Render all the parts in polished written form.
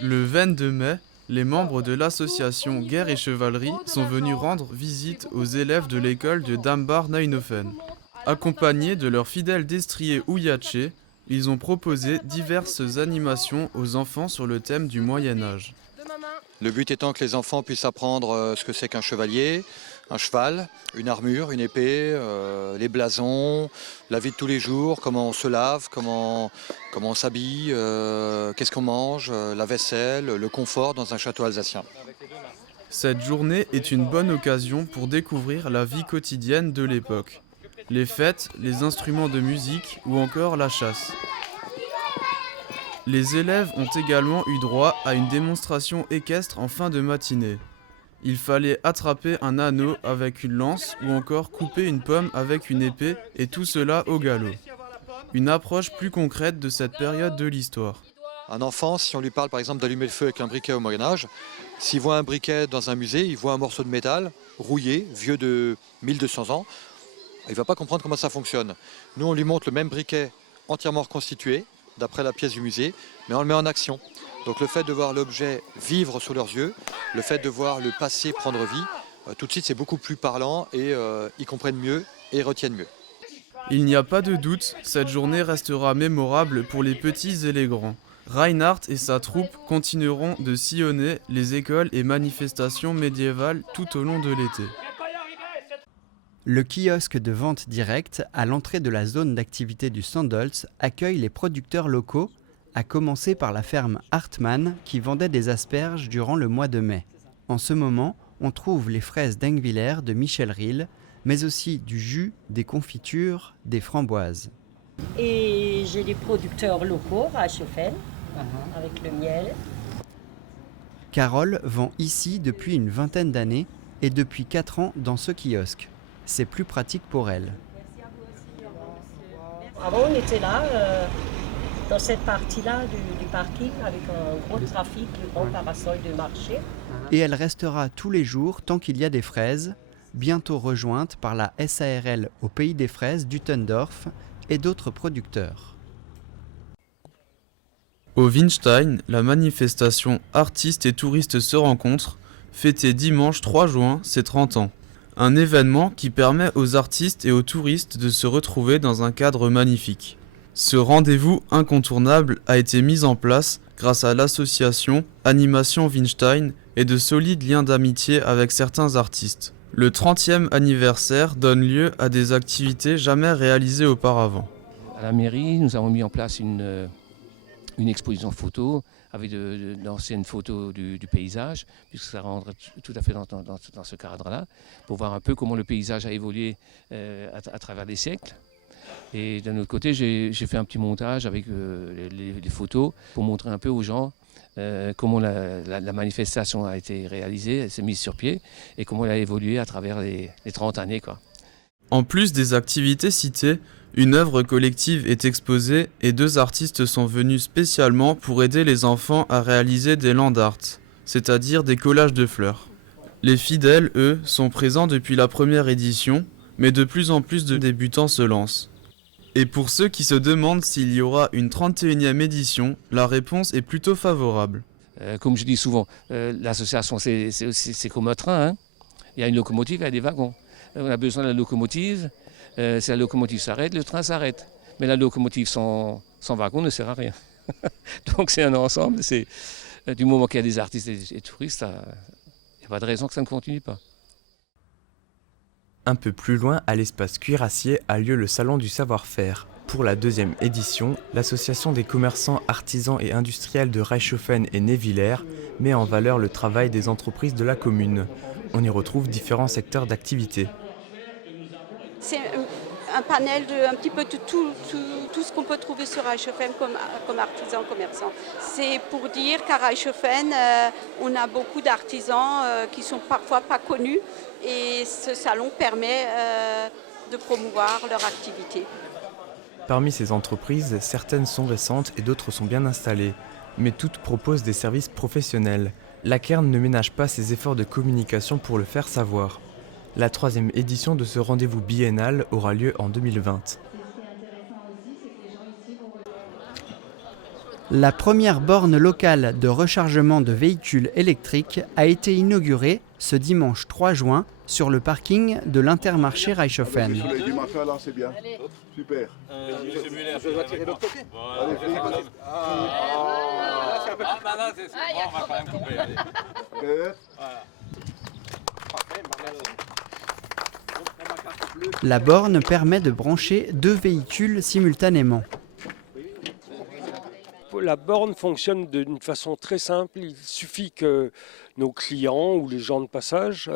Le 22 mai, les membres de l'association Guerre et Chevalerie sont venus rendre visite aux élèves de l'école de Dambar-Neuenhofen. Accompagnés de leur fidèle destrier Ouyaché, ils ont proposé diverses animations aux enfants sur le thème du Moyen-Âge. Le but étant que les enfants puissent apprendre ce que c'est qu'un chevalier, un cheval, une armure, une épée, les blasons, la vie de tous les jours, comment on se lave, comment on s'habille, qu'est-ce qu'on mange, la vaisselle, le confort dans un château alsacien. Cette journée est une bonne occasion pour découvrir la vie quotidienne de l'époque. Les fêtes, les instruments de musique ou encore la chasse. Les élèves ont également eu droit à une démonstration équestre en fin de matinée. Il fallait attraper un anneau avec une lance ou encore couper une pomme avec une épée et tout cela au galop. Une approche plus concrète de cette période de l'histoire. Un enfant, si on lui parle par exemple d'allumer le feu avec un briquet au Moyen-Âge, s'il voit un briquet dans un musée, il voit un morceau de métal rouillé, vieux de 1200 ans, il ne va pas comprendre comment ça fonctionne. Nous, on lui montre le même briquet entièrement reconstitué, d'après la pièce du musée, mais on le met en action. Donc le fait de voir l'objet vivre sous leurs yeux, le fait de voir le passé prendre vie, tout de suite c'est beaucoup plus parlant et ils comprennent mieux et retiennent mieux. Il n'y a pas de doute, cette journée restera mémorable pour les petits et les grands. Reinhardt et sa troupe continueront de sillonner les écoles et manifestations médiévales tout au long de l'été. Le kiosque de vente directe à l'entrée de la zone d'activité du Sandholz accueille les producteurs locaux, à commencer par la ferme Hartmann qui vendait des asperges durant le mois de mai. En ce moment, on trouve les fraises d'Engwiller de Michel Ril, mais aussi du jus, des confitures, des framboises. Et j'ai des producteurs locaux à Reichshofen, avec le miel. Carole vend ici depuis une vingtaine d'années et depuis 4 ans dans ce kiosque. C'est plus pratique pour elle. Avant, on était là, dans cette partie-là du parking, avec un gros trafic, de grands parasols de marché. Et elle restera tous les jours tant qu'il y a des fraises, bientôt rejointe par la SARL au Pays des Fraises d'Uttendorf et d'autres producteurs. Au Winstein, la manifestation Artistes et touristes se rencontrent, fêtée dimanche 3 juin, ses 30 ans. Un événement qui permet aux artistes et aux touristes de se retrouver dans un cadre magnifique. Ce rendez-vous incontournable a été mis en place grâce à l'association Animation Winstein et de solides liens d'amitié avec certains artistes. Le 30e anniversaire donne lieu à des activités jamais réalisées auparavant. À la mairie, nous avons mis en place une exposition photo avec d'anciennes photos du paysage, puisque ça rentre tout à fait dans ce cadre-là, pour voir un peu comment le paysage a évolué à travers les siècles. Et d'un autre côté, j'ai fait un petit montage avec les photos pour montrer un peu aux gens comment la manifestation a été réalisée, elle s'est mise sur pied, et comment elle a évolué à travers les 30 années, quoi. En plus des activités citées, une œuvre collective est exposée et 2 artistes sont venus spécialement pour aider les enfants à réaliser des land art, c'est-à-dire des collages de fleurs. Les fidèles, eux, sont présents depuis la première édition, mais de plus en plus de débutants se lancent. Et pour ceux qui se demandent s'il y aura une 31e édition, la réponse est plutôt favorable. Comme je dis souvent, l'association c'est comme un train, hein. Il y a une locomotive, il y a des wagons. On a besoin de la locomotive. Si la locomotive s'arrête, le train s'arrête. Mais la locomotive sans wagon ne sert à rien. Donc c'est un ensemble. Du moment qu'il y a des artistes et touristes, il n'y a pas de raison que ça ne continue pas. Un peu plus loin, à l'espace Cuirassier, a lieu le Salon du Savoir-Faire. Pour la 2e édition, l'association des commerçants, artisans et industriels de Reichshofen et Névillers met en valeur le travail des entreprises de la commune. On y retrouve différents secteurs d'activité. C'est un panel de un petit peu de tout ce qu'on peut trouver sur Reichshofen comme artisans, commerçants. C'est pour dire qu'à Reichshofen, on a beaucoup d'artisans qui sont parfois pas connus et ce salon permet de promouvoir leur activité. Parmi ces entreprises, certaines sont récentes et d'autres sont bien installées, mais toutes proposent des services professionnels. La Cairn ne ménage pas ses efforts de communication pour le faire savoir. La 3e édition de ce rendez-vous biennal aura lieu en 2020. La première borne locale de rechargement de véhicules électriques a été inaugurée ce dimanche 3 juin sur le parking de l'Intermarché Reichshofen. Le soleil du matin, là, c'est bien. Super. Je dois tirer de l'autre côté. La borne permet de brancher 2 véhicules simultanément. La borne fonctionne d'une façon très simple. Il suffit que nos clients ou les gens de passage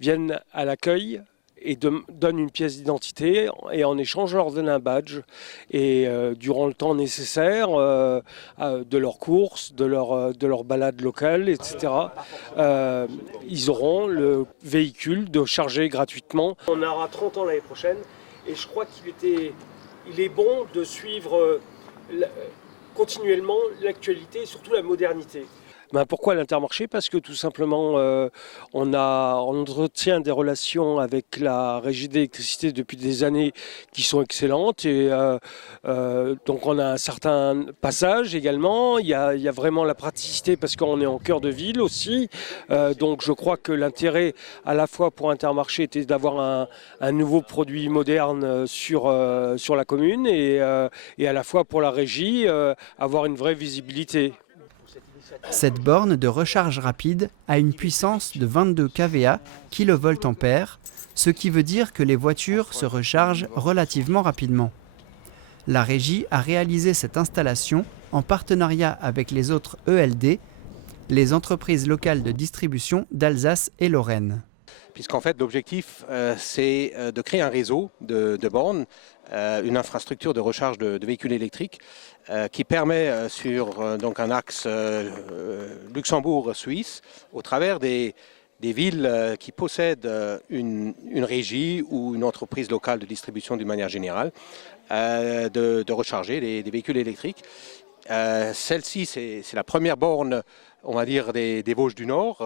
viennent à l'accueil et donnent une pièce d'identité et en échange leur donnent un badge. Et durant le temps nécessaire de leurs courses, de leur balade locale, etc., ils auront le véhicule de charger gratuitement. On aura 30 ans l'année prochaine et je crois qu'il est bon de suivre continuellement l'actualité et surtout la modernité. Pourquoi l'Intermarché ? Parce que tout simplement, on entretient des relations avec la régie d'électricité depuis des années qui sont excellentes. Et donc on a un certain passage également. Il y a vraiment la praticité parce qu'on est en cœur de ville aussi. Donc je crois que l'intérêt à la fois pour Intermarché était d'avoir un nouveau produit moderne sur la commune et à la fois pour la régie, avoir une vraie visibilité. Cette borne de recharge rapide a une puissance de 22 kVA, kVA, ce qui veut dire que les voitures se rechargent relativement rapidement. La régie a réalisé cette installation en partenariat avec les autres ELD, les entreprises locales de distribution d'Alsace et Lorraine. Puisqu'en fait l'objectif c'est de créer un réseau de bornes, une infrastructure de recharge de véhicules électriques qui permet sur donc un axe Luxembourg-Suisse, au travers des villes qui possèdent une régie ou une entreprise locale de distribution d'une manière générale, de recharger des véhicules électriques. Celle-ci, c'est la première borne, on va dire, des Vosges du Nord,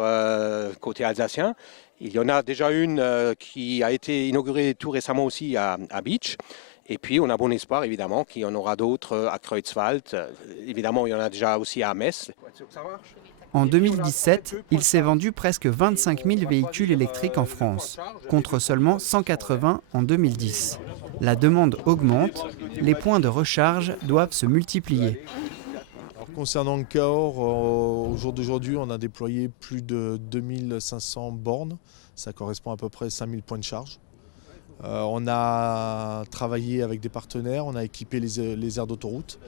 côté alsacien. Il y en a déjà une qui a été inaugurée tout récemment aussi à Beach. Et puis on a bon espoir évidemment qu'il y en aura d'autres à Creutzwald. Évidemment il y en a déjà aussi à Metz. En 2017, il s'est vendu presque 25 000 véhicules électriques en France, contre seulement 180 en 2010. La demande augmente, les points de recharge doivent se multiplier. Alors, concernant Cahors, au jour d'aujourd'hui, on a déployé plus de 2500 bornes. Ça correspond à peu près à 5000 points de charge. On a travaillé avec des partenaires, on a équipé les aires d'autoroute.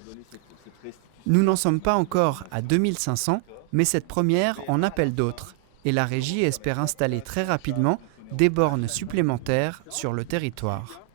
Nous n'en sommes pas encore à 2500, mais cette première en appelle d'autres. Et la régie espère installer très rapidement des bornes supplémentaires sur le territoire.